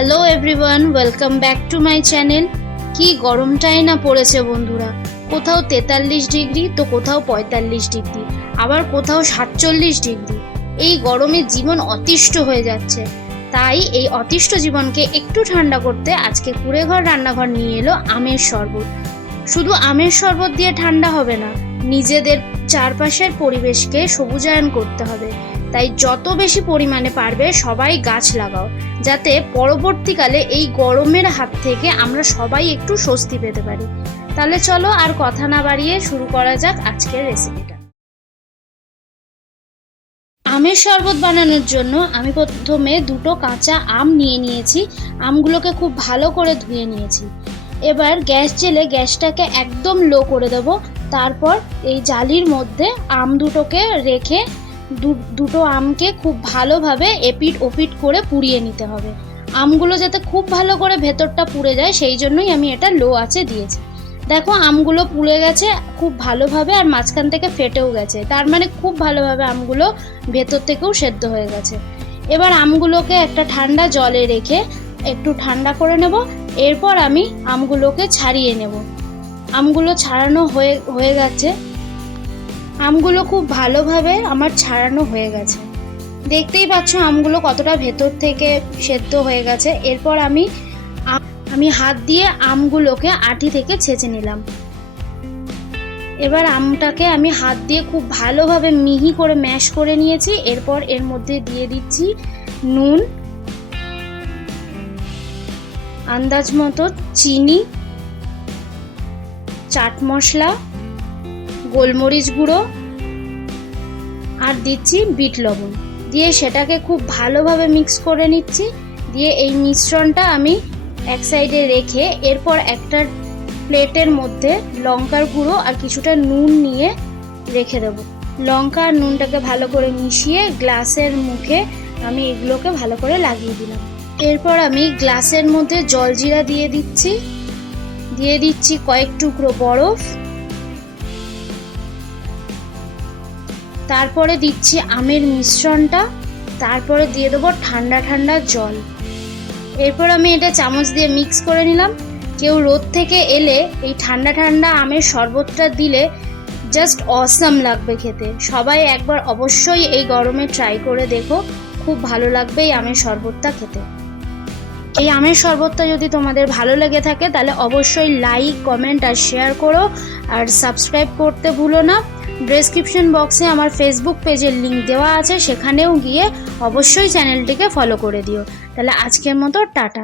Hello everyone, welcome back to my channel. কি গরমটাই না পড়েছে বন্ধুরা, কোথাও 43 ডিগ্রি তো কোথাও 45 ডিগ্রি, আবার কোথাও 47 ডিগ্রি। এই গরমে জীবন অতিষ্ঠ হয়ে যাচ্ছে। তাই এই অতিষ্ঠ জীবনকে একটু ঠান্ডা করতে আজকে কুঁড়েঘর রান্নাঘর নিয়ে এলো আমের শরবত। শুধু আমের শরবত দিয়ে ঠান্ডা হবে না, নিজেদের চারপাশের পরিবেশকে সবুজায়ন করতে হবে। তাই যত বেশি পরিমাণে পারবে সবাই গাছ লাগাও, যাতে পরবর্তীকালে এই গরমের হাত থেকে আমরা সবাই একটু স্বস্তি পেতে পারি। তাহলে চলো আর কথা না বাড়িয়ে শুরু করা যাক আজকের রেসিপিটা। আমের শরবত বানানোর জন্য আমি প্রথমে দুটো কাঁচা আম নিয়ে নিয়েছি। আমগুলোকে খুব ভালো করে ধুয়ে নিয়েছি। এবার গ্যাস জেলে গ্যাসটাকে একদম লো করে দেবো। তারপর এই জালির মধ্যে আম দুটোকে রেখে দুটো আমকে খুব ভালোভাবে এপিট ওপিট করে পুড়িয়ে নিতে হবে। আমগুলো যাতে খুব ভালো করে ভেতরটা পুড়ে যায় সেই জন্যই আমি এটা লো আঁচে দিয়েছি। দেখো আমগুলো পুড়ে গেছে খুব ভালোভাবে, আর মাঝখান থেকে ফেটেও গেছে, তার মানে খুব ভালোভাবে আমগুলো ভেতর থেকেও সেদ্ধ হয়ে গেছে। এবার আমগুলোকে একটা ঠান্ডা জলে রেখে একটু ঠান্ডা করে নেব। এরপর আমি আমগুলোকে ছাড়িয়ে নেব। আমগুলো ছাড়ানো হয়ে গেছে। আমগুলো খুব ভালোভাবে আমার ছাড়ানো হয়ে গেছে। দেখতেই পাচ্ছ আমগুলো কতটা ভেতর থেকে সেদ্ধ হয়ে গেছে। এরপর আমি হাত দিয়ে আমগুলোকে আটি থেকে ছেঁচে নিলাম। এবার আমটাকে আমি হাত দিয়ে খুব ভালোভাবে মিহি করে ম্যাশ করে নিয়েছি। এরপর এর মধ্যে দিয়ে দিচ্ছি নুন, আন্দাজ মতো চিনি, চাট মশলা, গোলমরিচ গুঁড়ো আর দিচ্ছি বিট লবণ দিয়ে সেটাকে খুব ভালোভাবে মিক্স করে নিচ্ছি। দিয়ে এই মিশ্রণটা আমি এক সাইডে রেখে এরপর একটা প্লেটের মধ্যে লঙ্কার গুঁড়ো আর কিছুটা নুন নিয়ে রেখে দেবো। লঙ্কা আর নুনটাকে ভালো করে মিশিয়ে গ্লাসের মুখে আমি এগুলোকে ভালো করে লাগিয়ে দিলাম। এরপর আমি গ্লাসের মধ্যে জলজিরা দিয়ে দিচ্ছি কয়েক টুকরো বরফ, তারপরে দিচ্ছি আমের মিশ্রণটা, তারপরে দিয়ে দেবো ঠান্ডা ঠান্ডা জল। এরপর আমি এটা চামচ দিয়ে মিক্স করে নিলাম। কেউ রোদ থেকে এলে এই ঠান্ডা ঠান্ডা আমের শরবতটা দিলে জাস্ট অসাম লাগবে খেতে। সবাই একবার অবশ্যই এই গরমে ট্রাই করে দেখো, খুব ভালো লাগবে এই আমের শরবতটা খেতে। এই আমের শরবতটা যদি তোমাদের ভালো লেগে থাকে তাহলে অবশ্যই লাইক, কমেন্ট আর শেয়ার করো, আর সাবস্ক্রাইব করতে ভুলো না। ডেসক্রিপশন বক্সে আমার ফেসবুক পেজের লিঙ্ক দেওয়া আছে, সেখানেও গিয়ে অবশ্যই চ্যানেলটিকে ফলো করে দিও। তাহলে আজকের মতো টাটা।